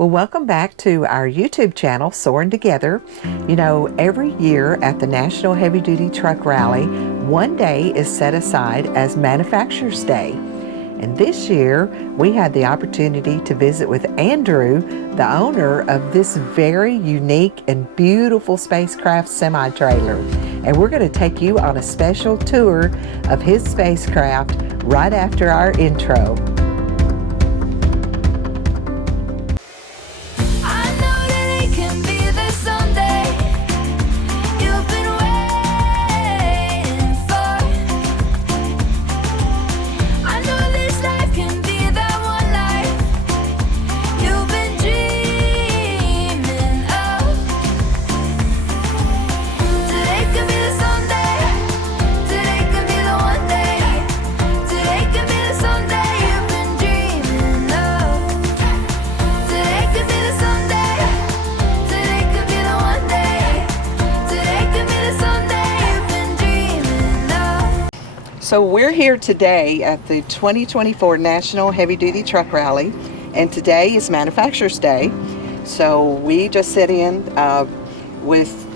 Well, welcome back to our YouTube channel, Soaring Together. You know, every year at the National Heavy Duty Truck Rally, one day is set aside as Manufacturers Day. And this year, we had the opportunity to visit with Andrew, the owner of this very unique and beautiful spacecraft semi-trailer. And we're going to take you on a special tour of his spacecraft right after our intro. So we're here today at the 2024 National Heavy Duty Truck Rally, and today is Manufacturers Day. So we just sit in with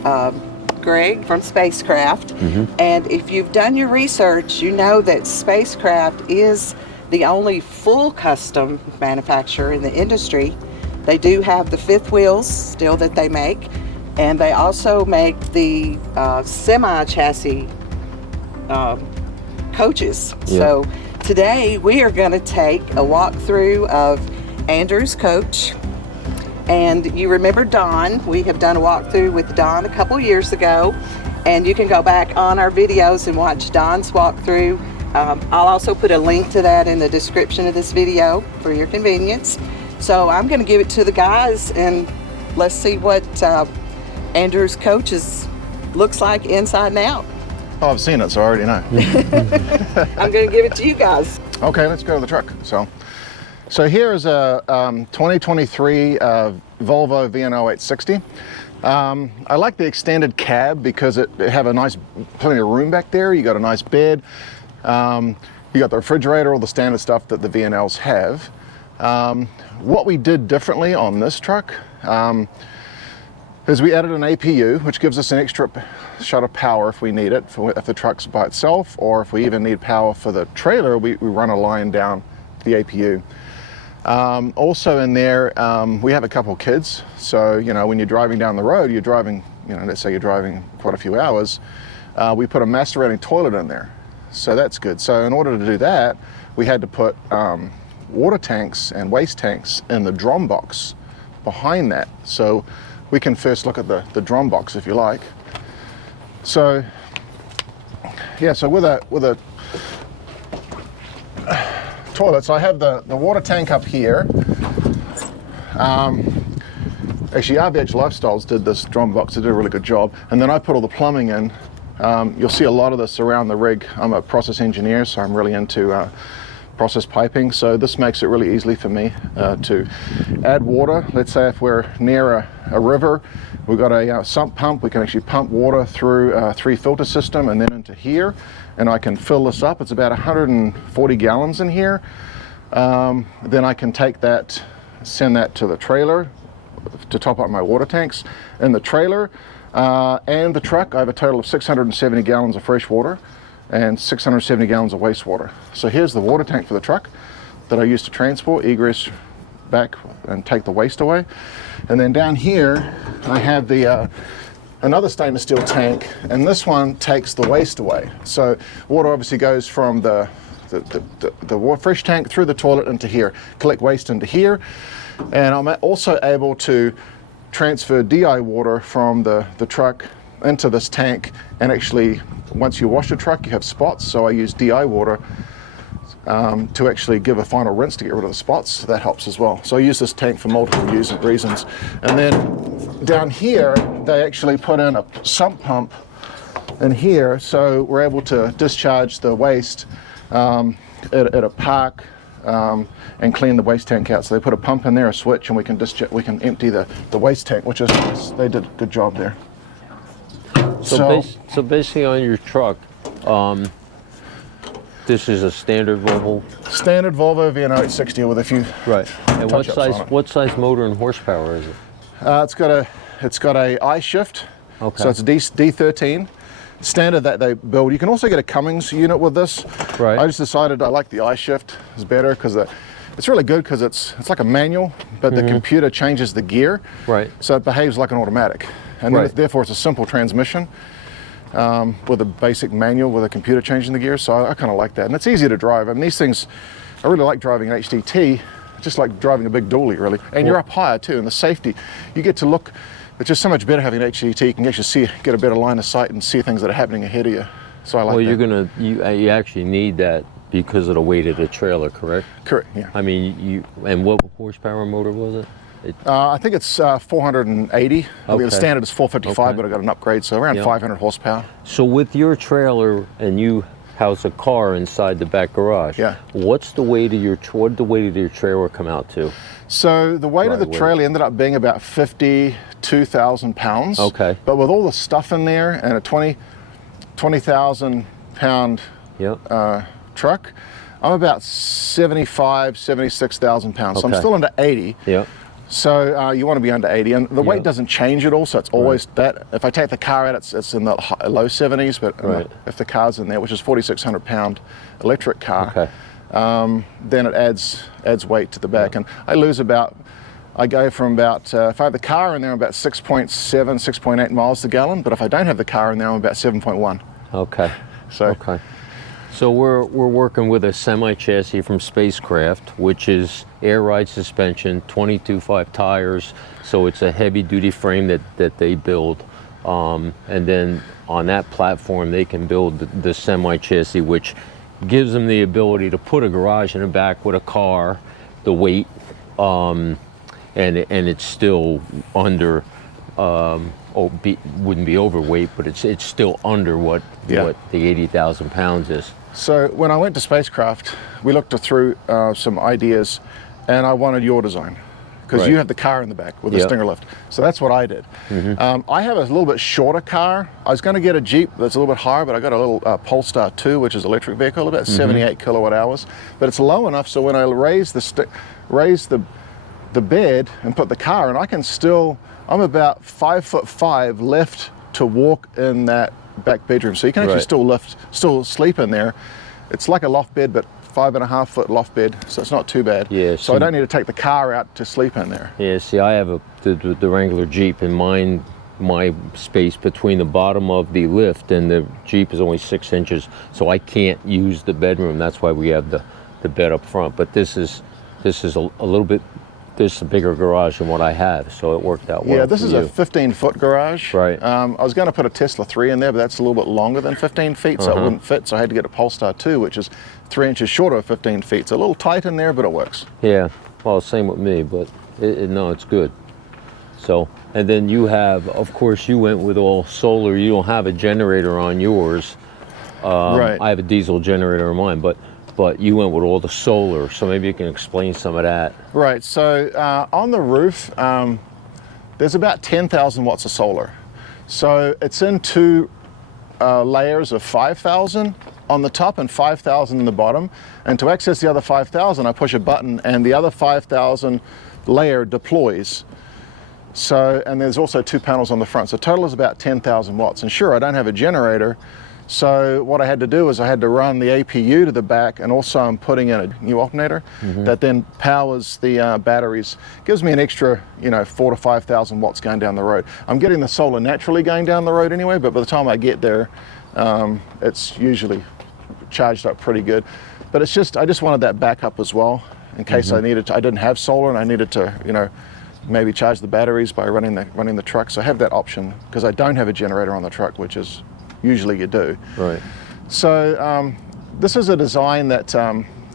Greg from Spacecraft, and if you've done your research, you know that Spacecraft is the only full custom manufacturer in the industry. They do have the fifth wheels still that they make, and they also make the semi-chassis coaches. Yeah. So today we are going to take a walkthrough of Andrew's coach. And you remember Don, we have done a walkthrough with Don a couple years ago, and you can go back on our videos and watch Don's walkthrough. I'll also put a link to that in the description of this video for your convenience. So I'm going to give it to the guys and let's see what Andrew's coach looks like inside and out. Oh, I've seen it, so I already know. I'm going to give it to you guys. Okay, let's go to the truck. So here is a 2023 Volvo VNO 860. I like the extended cab because it have plenty of room back there. You got a nice bed. You got the refrigerator, all the standard stuff that the VNLs have. What we did differently on this truck is we added an APU, which gives us an extra shot of power if we need it, if the truck's by itself, or if we even need power for the trailer, we run a line down the APU. Also in there, we have a couple of kids, so when you're driving down the road, you're driving, let's say you're driving quite a few hours, we put a macerating toilet in there, so that's good. So in order to do that, we had to put water tanks and waste tanks in the drum box behind that. So we can first look at the drum box if you like. So yeah, so with a toilet, so I have the water tank up here. Actually RVH Lifestyles did this drum box, they did a really good job, and then I put all the plumbing in. You'll see a lot of this around the rig. I'm a process engineer, so I'm really into process piping, so this makes it really easily for me to add water. Let's say if we're near a river, we've got a sump pump, we can actually pump water through a 3 filter system and then into here, and I can fill this up. It's about 140 gallons in here. Then I can take that, send that to the trailer to top up my water tanks. In the trailer and the truck, I have a total of 670 gallons of fresh water and 670 gallons of wastewater. So here's the water tank for the truck that I use to transport, egress back and take the waste away. And then down here I have the another stainless steel tank, and this one takes the waste away. So water obviously goes from the fresh tank through the toilet into here, collect waste into here, and I'm also able to transfer DI water from the truck into this tank. And actually, once you wash the truck, you have spots, so I use DI water to actually give a final rinse to get rid of the spots. So that helps as well. So I use this tank for multiple reasons. And then down here, they actually put in a sump pump in here, so we're able to discharge the waste at a park and clean the waste tank out. So they put a pump in there, a switch, and we can empty the waste tank, which is nice. They did a good job there. So basically on your truck, this is a standard Volvo. Standard Volvo V&O 860 with a few Right. And touch-ups on it. what size motor and horsepower is it? It's got a I shift. Okay. So it's D13. Standard that they build. You can also get a Cummins unit with this. Right. I just decided I like the I shift. It's better because it's really good because it's like a manual, but the computer changes the gear. Right. So it behaves like an automatic, and Right. therefore it's a simple transmission with a basic manual with a computer changing the gear. So I kind of like that, and it's easy to drive. I mean, these things, I really like driving an HDT, just like driving a big dually, really. And you're up higher too, and the safety, you get to look. It's just so much better having an HDT. You can actually get a better line of sight and see things that are happening ahead of you. So I like that. Well, you actually need that because of the weight of the trailer, correct? Correct, yeah. I mean, and what horsepower motor was it? I think it's 480. I mean, the Okay. standard is 455, Okay. but I got an upgrade, so around 500 horsepower. So with your trailer, and you house a car inside the back garage. Yeah. What did the weight of your trailer come out to? So the weight of the Right, trailer ended up being about 52,000 pounds. Okay. But with all the stuff in there and a 20,000 pound Yep. truck, I'm about 76,000 pounds. So I'm Okay. still under 80. Yep. So you want to be under 80, and the weight Yeah. doesn't change at all. So it's always that. If I take the car out, it's in the low 70s. But Right. if the car's in there, which is 4,600 pound electric car, Okay. then it adds weight to the back, and I lose about. I go from about if I have the car in there, I'm about 6.7, 6.8 miles per gallon. But if I don't have the car in there, I'm about 7.1. Okay. So Okay. So we're working with a semi chassis from Spacecraft, which is air ride suspension, 22.5 tires. So it's a heavy duty frame that they build. And then on that platform, they can build the semi chassis, which gives them the ability to put a garage in the back with a car, the weight, and it's still under, wouldn't be overweight, but it's still under what the 80,000 pounds is. So when I went to Spacecraft, we looked through some ideas, and I wanted your design because Right. you have the car in the back with the Yep. stinger lift. So that's what I did. I have a little bit shorter car. I was going to get a Jeep that's a little bit higher, but I got a little Polestar 2, which is an electric vehicle, about 78 kilowatt hours. But it's low enough so when I raise the bed and put the car in, I can still. I'm about 5'5" left to walk in that back bedroom, so you can actually Right. still sleep in there. It's like a loft bed, but 5.5 foot loft bed, so it's not too bad. Yeah, so I don't need to take the car out to sleep in there. Yeah, see, I have the Wrangler Jeep, and my space between the bottom of the lift and the Jeep is only 6 inches, so I can't use the bedroom. That's why we have the bed up front. But this is a little bit. This is a bigger garage than what I have, so it worked out well. Yeah, this for is you. a 15-foot garage. Right. I was going to put a Tesla 3 in there, but that's a little bit longer than 15 feet, so it wouldn't fit. So I had to get a Polestar 2, which is 3 inches shorter of 15 feet. It's a little tight in there, but it works. Yeah, well, same with me, but no, it's good. So, and then you have, of course, you went with all solar. You don't have a generator on yours. Right. I have a diesel generator on mine, but you went with all the solar. So maybe you can explain some of that. Right, so on the roof, there's about 10,000 watts of solar. So it's in two layers of 5,000 on the top and 5,000 in the bottom. And to access the other 5,000, I push a button and the other 5,000 layer deploys. So, and there's also 2 panels on the front. So total is about 10,000 watts. And sure, I don't have a generator. So what I had to do is I had to run the APU to the back, and also I'm putting in a new alternator that then powers the batteries. Gives me an extra, 4,000 to 5,000 watts going down the road. I'm getting the solar naturally going down the road anyway, but by the time I get there, it's usually charged up pretty good. But I just wanted that backup as well in case I didn't have solar and I needed to, maybe charge the batteries by running the truck. So I have that option because I don't have a generator on the truck, which is usually you do. Right. So this is a design that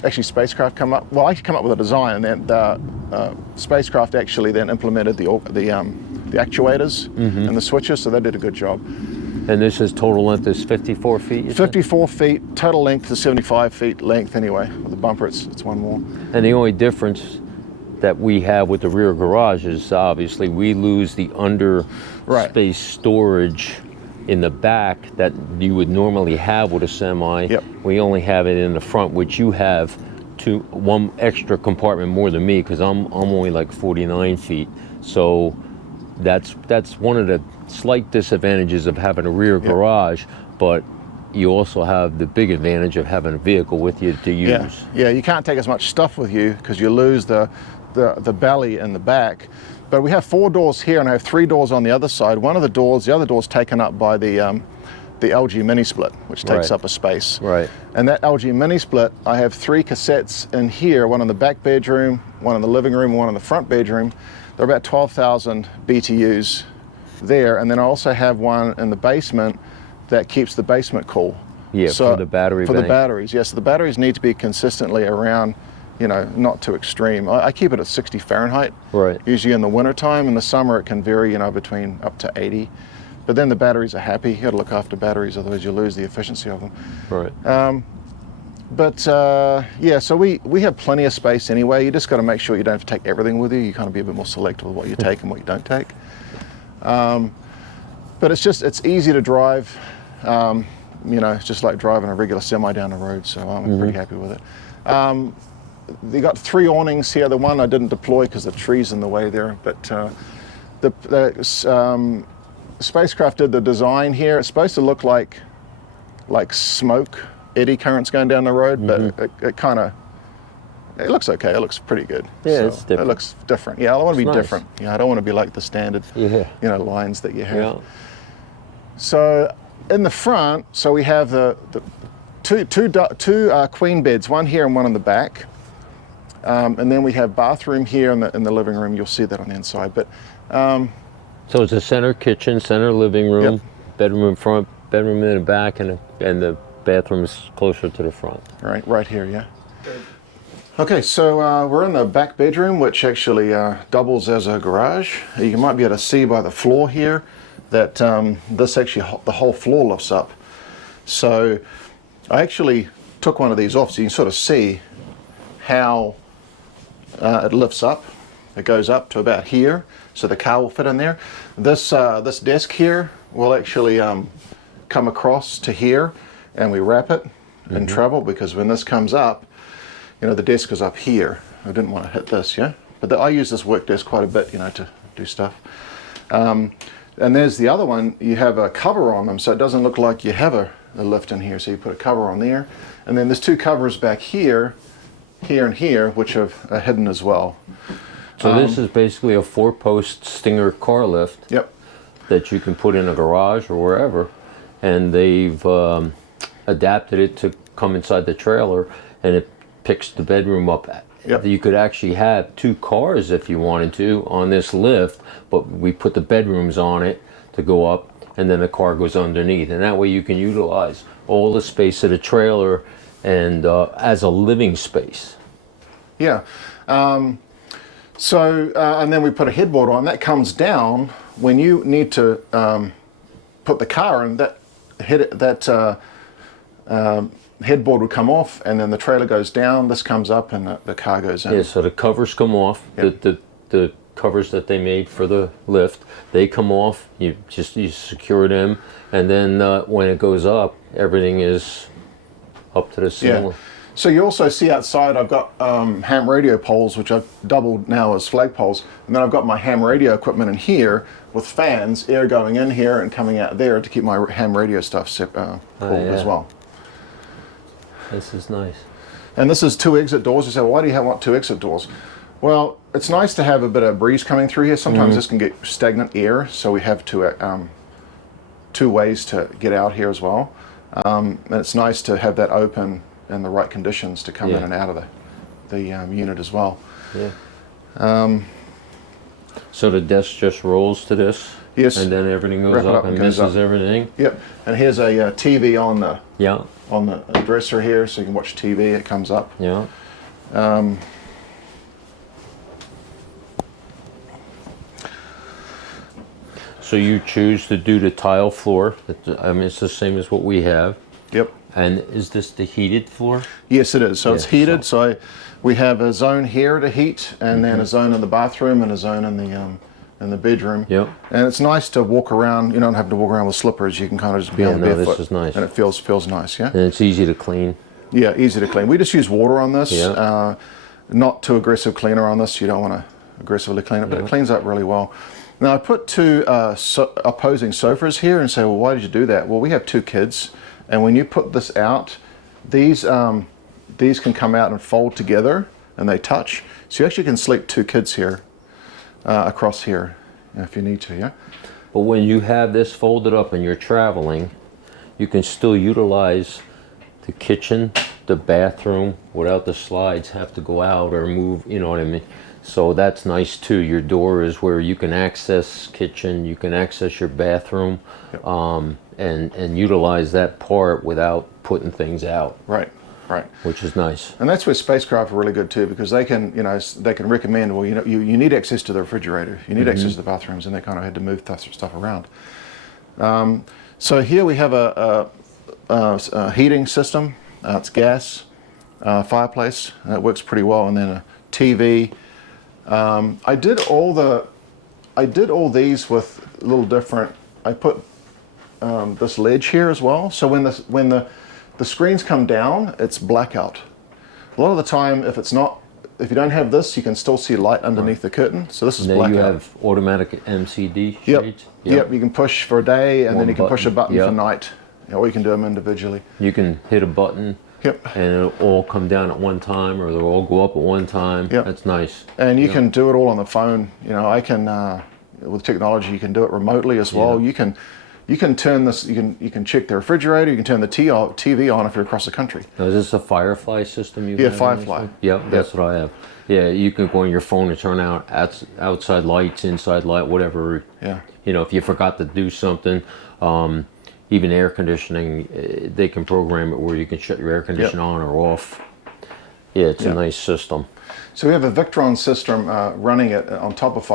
actually Spacecraft come up. Well, I come up with a design, and then Spacecraft actually then implemented the actuators and the switches. So they did a good job. And this is total length is 54 feet? You said? 54 feet, total length is 75 feet length anyway. With the bumper, it's one more. And the only difference that we have with the rear garage is obviously we lose the under Right. space storage in the back that you would normally have with a semi. Yep. We only have it in the front, which you have one extra compartment more than me because I'm only like 49 feet. So that's one of the slight disadvantages of having a rear garage, but you also have the big advantage of having a vehicle with you to use. Yeah, you can't take as much stuff with you because you lose the belly in the back. But we have 4 doors here and I have 3 doors on the other side. The other door's taken up by the LG mini split, which takes up a space. Right. And that LG mini split, I have 3 cassettes in here, one in the back bedroom, one in the living room, one in the front bedroom. They're about 12,000 BTUs there. And then I also have one in the basement that keeps the basement cool. Yeah, so for the battery For bank. the batteries, yes. The batteries need to be consistently around, you know, not too extreme. I keep it at 60 Fahrenheit. Right. Usually in the wintertime. In the summer it can vary, you know, between up to 80. But then the batteries are happy. You got to look after batteries, otherwise you lose the efficiency of them. Right. Yeah, so we have plenty of space anyway. You just got to make sure you don't have to take everything with you. You kind of be a bit more selective with what you take and what you don't take. But it's easy to drive. You know, it's just like driving a regular semi down the road, so I'm pretty happy with it. They got 3 awnings here. The one I didn't deploy because the tree's in the way there, but the Spacecraft did the design here. It's supposed to look like smoke, eddy currents going down the road, but it looks okay. It looks pretty good. Yeah, so it's different. It looks different. Yeah, I want to be nice. different. Yeah, I don't want to be like the standard, Yeah. you know, lines that you have. Yeah. So in the front, so we have the two queen beds, one here and one in the back, and then we have bathroom here in the living room. You'll see that on the inside, but. So it's a center kitchen, center living room, Yep. bedroom in front, bedroom in the back, and the bathroom is closer to the front. Right here, yeah. Okay, so we're in the back bedroom, which actually doubles as a garage. You might be able to see by the floor here that this actually, the whole floor lifts up. So I actually took one of these off so you can sort of see how it lifts up. It goes up to about here, so the car will fit in there. This desk here will actually come across to here, and we wrap it in travel, because when this comes up, you know, the desk is up here. I didn't want to hit this, yeah? But I use this work desk quite a bit, you know, to do stuff. And there's the other one. You have a cover on them, so it doesn't look like you have a lift in here. So you put a cover on there. And then there's 2 covers back here, here and here, which are hidden as well. So this is basically a 4-post Stinger car lift. Yep. That you can put in a garage or wherever, and they've adapted it to come inside the trailer, and it picks the bedroom up. Yep. You could actually have 2 cars if you wanted to on this lift, but we put the bedrooms on it to go up, and then the car goes underneath, and that way you can utilize all the space of the trailer and as a living space. Yeah. And then we put a headboard on. That comes down when you need to put the car in. Headboard would come off, and then the trailer goes down. This comes up, and the car goes in. Yeah, so the covers come off. Yep. The covers that they made for the lift, they come off. You secure them, and then when it goes up, everything is up to the ceiling. Yeah. So you also see outside I've got ham radio poles, which I've doubled now as flag poles, and then I've got my ham radio equipment in here with fans, air going in here and coming out there to keep my ham radio stuff cool as well. This is nice. And this is 2 exit doors. You say, well, why do you want 2 exit doors? Well, it's nice to have a bit of breeze coming through here. Sometimes this can get stagnant air, so we have 2 ways to get out here as well. And it's nice to have that open in the right conditions to come in and out of the unit as well. Yeah. So the desk just rolls to this? Yes. And then everything goes up and misses everything? Yep. And here's a TV on the on the dresser here, so you can watch TV. It comes up. Yeah. So you choose to do the tile floor. I mean, it's the same as what we have. Yep. And is this the heated floor? Yes, it is. So it's heated. So we have a zone here to heat, and then a zone in the bathroom and a zone in in the bedroom. Yep. And it's nice to walk around. You don't have to walk around with slippers. You can kind of just be on no, barefoot. this is nice. And it feels nice, yeah? And it's easy to clean. Yeah, easy to clean. We just use water on this. Yeah. Not too aggressive cleaner on this. You don't want to aggressively clean it, but it cleans up really well. Now I put two opposing sofas here and say, well, why did you do that? Well, we have 2 kids, and when you put this out, these can come out and fold together, and they touch. So you actually can sleep 2 kids here, across here, if you need to, yeah? But when you have this folded up and you're traveling, you can still utilize the kitchen, the bathroom, without the slides have to go out or move, you know what I mean? So that's nice too. Your door is where you can access kitchen, you can access your bathroom, Yep. and utilize that part without putting things out. Right. Which is nice. And that's where Spacecraft are really good too, because they can, they can recommend, well, you need access to the refrigerator, you need access to the bathrooms, and they kind of had to move stuff around. So here we have a heating system. It's gas, fireplace, and it works pretty well, and then a TV. I did all these with a little different. I put this ledge here as well, so when the screens come down, it's blackout. A lot of the time, if you don't have this, you can still see light underneath the curtain. So this is blackout. You have automatic MCD Yep. shades. Yep. You can push for a day, and then you can push a button Yep. for night, or you can do them individually. You can hit a button. Yep. And it'll all come down at one time, or they'll all go up at one time. Yep. That's nice. And you can do it all on the phone. I can, with technology, you can do it remotely as well. Yeah. You can turn this. You can check the refrigerator. You can turn the TV on if you're across the country. Now, is this a Firefly system you Yeah, have? Firefly. Yep, that's what I have. Yeah, you can go on your phone and turn out outside lights, inside light, whatever. Yeah. If you forgot to do something, even air conditioning, they can program it where you can shut your air conditioner on or off. Yeah, it's a nice system. So we have a Victron system running it on top of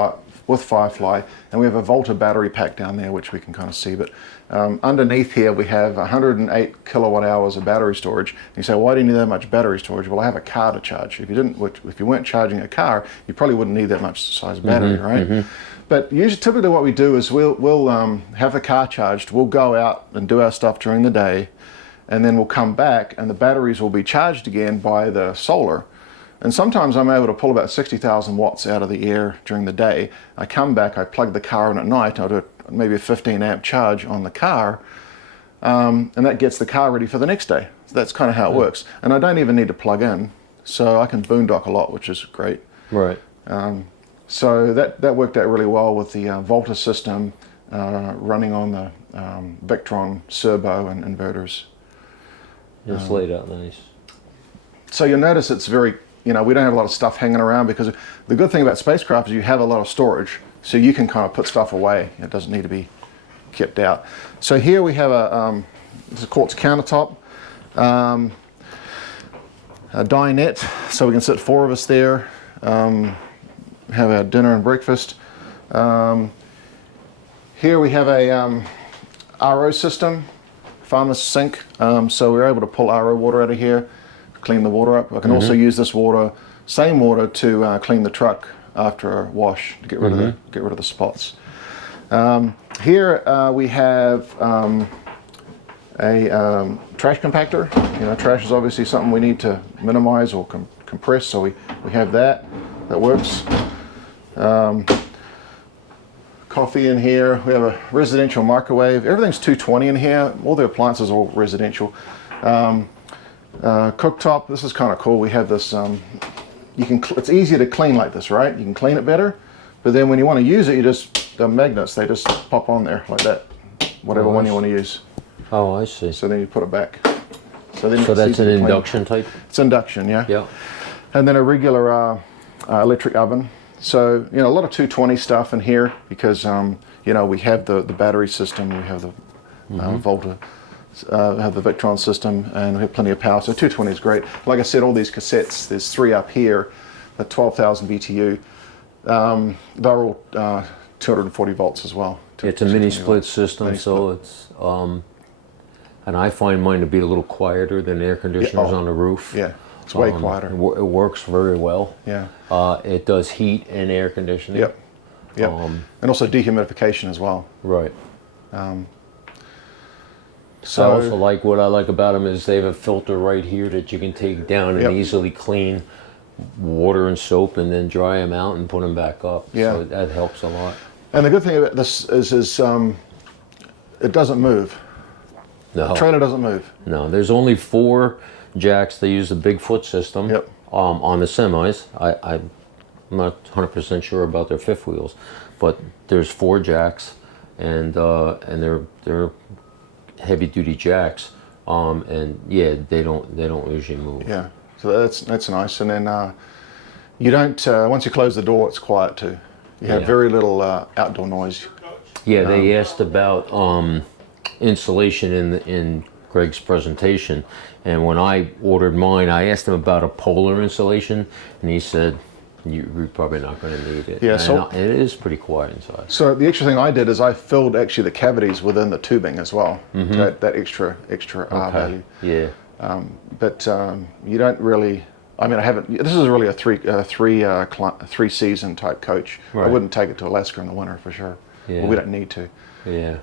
with Firefly, and we have a Volta battery pack down there, which we can kind of see. But underneath here, we have 108 kilowatt hours of battery storage. And you say, why do you need that much battery storage? Well, I have a car to charge. If you weren't charging a car, you probably wouldn't need that much size battery, right? But typically what we do is we'll have the car charged, we'll go out and do our stuff during the day, and then we'll come back and the batteries will be charged again by the solar. And sometimes I'm able to pull about 60,000 watts out of the air during the day. I come back, I plug the car in at night, I'll do maybe a 15 amp charge on the car, and that gets the car ready for the next day. So that's kind of how it works. And I don't even need to plug in, so I can boondock a lot, which is great. Right. So that worked out really well with the Volta system running on the Victron servo and inverters. It's laid out nice. So you'll notice it's very, we don't have a lot of stuff hanging around, because the good thing about Spacecraft is you have a lot of storage, so you can kind of put stuff away. It doesn't need to be kept out. So here we have this is a quartz countertop, a dinette, so we can sit 4 of us there. Have our dinner and breakfast. Here we have a RO system, farmer's sink, so we're able to pull RO water out of here, clean the water up. I can also use this same water to clean the truck after a wash to get rid of the spots. Here we have a trash compactor. Trash is obviously something we need to minimize or compress, so we have that works. Coffee in here. We have a residential microwave. Everything's 220 in here. All the appliances are all residential. Cooktop. This is kind of cool. We have this. It's easier to clean like this, right? You can clean it better, but then when you want to use it, the magnets, they just pop on there like that. Whatever one you want to use. Oh, I see. So then you put it back. So that's an induction type? It's induction, yeah. Yeah. And then a regular electric oven. So, a lot of 220 stuff in here because, we have the battery system, we have the Volta, have the Victron system, and we have plenty of power. So 220 is great. Like I said, all these cassettes, there's 3 up here at 12,000 BTU. They're all 240 volts as well. It's a mini split system, so it's, and I find mine to be a little quieter than air conditioners on the roof. Yeah. It's way quieter. It works very well. Yeah. It does heat and air conditioning. Yep. Yep. And also dehumidification as well. Right. So I also like, what I like about them is they have a filter right here that you can take down and Yep. easily clean water and soap and then dry them out and put them back up. Yeah. So that helps a lot. And the good thing about this is it doesn't move. No. The trailer doesn't move. No, there's only 4 jacks. They use the Bigfoot system. Yep. On the semis. I'm not 100% sure about their fifth wheels, but there's 4 jacks, and they're heavy duty jacks. And yeah, they don't usually move. Yeah. So that's nice. And then you don't once you close the door, it's quiet too. You have Yeah. very little outdoor noise. Yeah, they asked about insulation in Greg's presentation, and when I ordered mine, I asked him about a polar insulation, and he said, "You're probably not going to need it." Yeah, and so- it is pretty quiet inside. So the extra thing I did is I filled actually the cavities within the tubing as well. That extra R value. Yeah. But you don't really. I mean, I haven't. This is really a three season type coach. I Right. wouldn't take it to Alaska in the winter for sure. Yeah. Well, we don't need to. Yeah.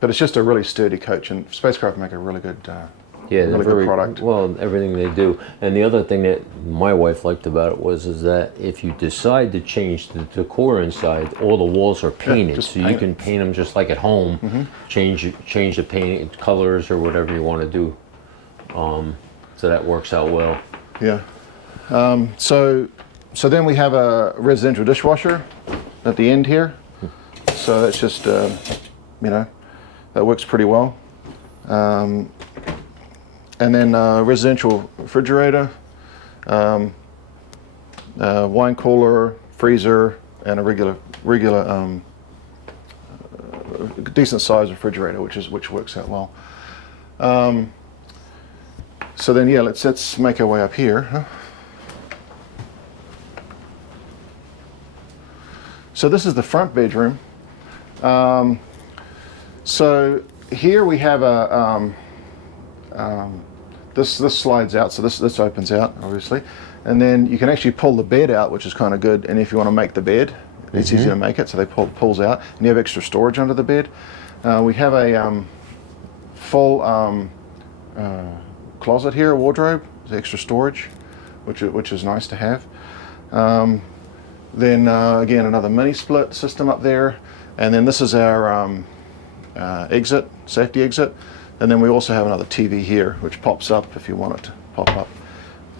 But it's just a really sturdy coach, and Spacecraft make a really good. Yeah, they're really good product. Well, everything they do. And the other thing that my wife liked about it is that if you decide to change the decor inside, all the walls are painted, just so you paint it. can paint them just like at home. Change the paint colors or whatever you want to do. So that works out well. Yeah. So then we have a residential dishwasher at the end here. So that's just that works pretty well. And then residential refrigerator, wine cooler, freezer, and a regular decent size refrigerator, which works out well. So then, yeah, let's make our way up here. Huh? So this is the front bedroom. So here we have a this slides out, so this opens out obviously, and then you can actually pull the bed out, which is kind of good. And if you want to make the bed, it's easy to make it. So they pulls out, and you have extra storage under the bed. We have a full closet here, a wardrobe, extra storage, which is nice to have. Then again, another mini split system up there, and then this is our safety exit, and then we also have another TV here, which pops up if you want it to pop up,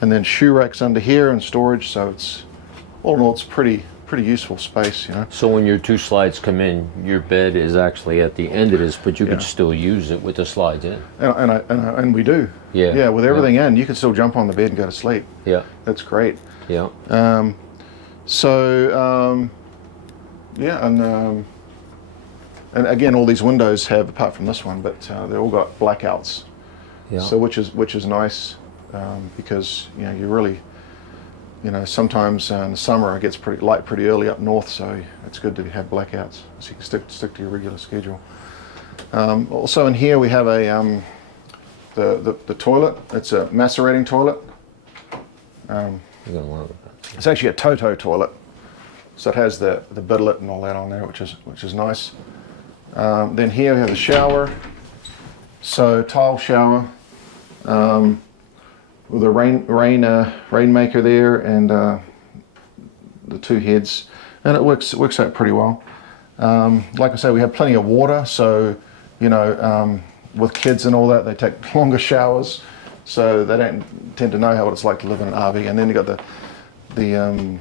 and then shoe racks under here and storage. So it's all in all, it's pretty useful space, you know. So when your 2 slides come in, your bed is actually at the end of this, but you could still use it with the slides in. And we do. Yeah. Yeah, with everything in, you can still jump on the bed and go to sleep. Yeah. That's great. Yeah. And again, all these windows have, apart from this one, but they all got blackouts. Yeah. So which is nice because you really, sometimes in the summer it gets pretty light pretty early up north, so it's good to have blackouts so you can stick to your regular schedule. Also in here we have a the toilet. It's a macerating toilet. You're gonna want It's actually a Toto toilet, so it has the bidlet and all that on there, which is nice. Then here we have a shower, so tile shower with a rainmaker there and the 2 heads, and it works out pretty well. Like I say, we have plenty of water, so with kids and all that, they take longer showers, so they don't tend to know what it's like to live in an RV. And then you got the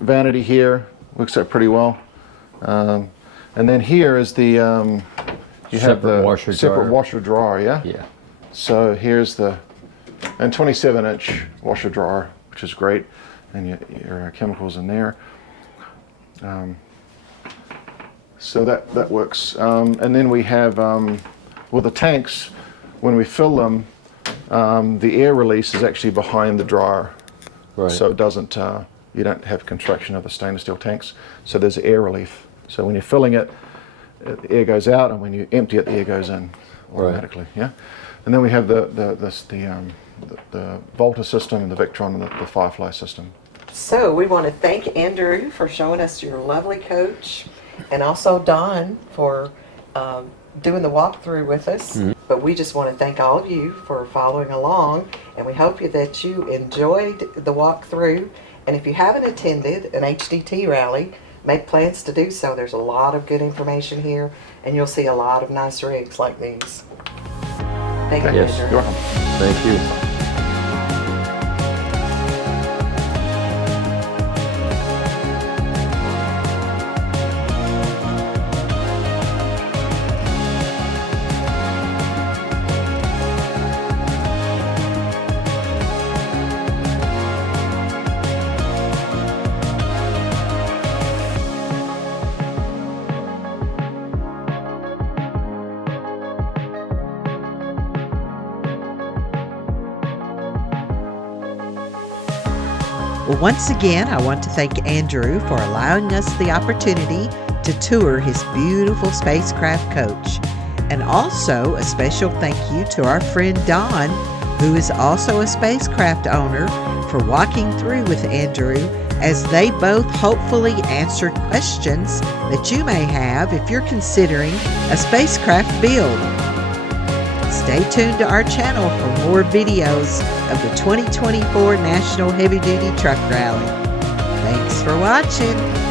vanity here, works out pretty well. And then here is the you have Separate the washer separate dryer. washer dryer, yeah. Yeah. So here's the 27-inch washer dryer, which is great, and your chemicals in there. So that works. And then we have with the tanks, when we fill them, the air release is actually behind the dryer. Right. So it doesn't, you don't have construction of the stainless steel tanks. So there's air relief. So when you're filling it, the air goes out, and when you empty it, the air goes in automatically. Right. Yeah. And then we have the Volta system and the Victron and the Firefly system. So we want to thank Andrew for showing us your lovely coach, and also Don for doing the walkthrough with us. But we just want to thank all of you for following along, and we hope that you enjoyed the walkthrough. And if you haven't attended an HDT rally, make plans to do so. There's a lot of good information here, and you'll see a lot of nice rigs like these. Thank you, Yes. Andrew. You're welcome. Thank you. Well, once again, I want to thank Andrew for allowing us the opportunity to tour his beautiful spacecraft coach. And also a special thank you to our friend Don, who is also a spacecraft owner, for walking through with Andrew as they both hopefully answered questions that you may have if you're considering a spacecraft build. Stay tuned to our channel for more videos of the 2024 National Heavy Duty Truck Rally. Thanks for watching.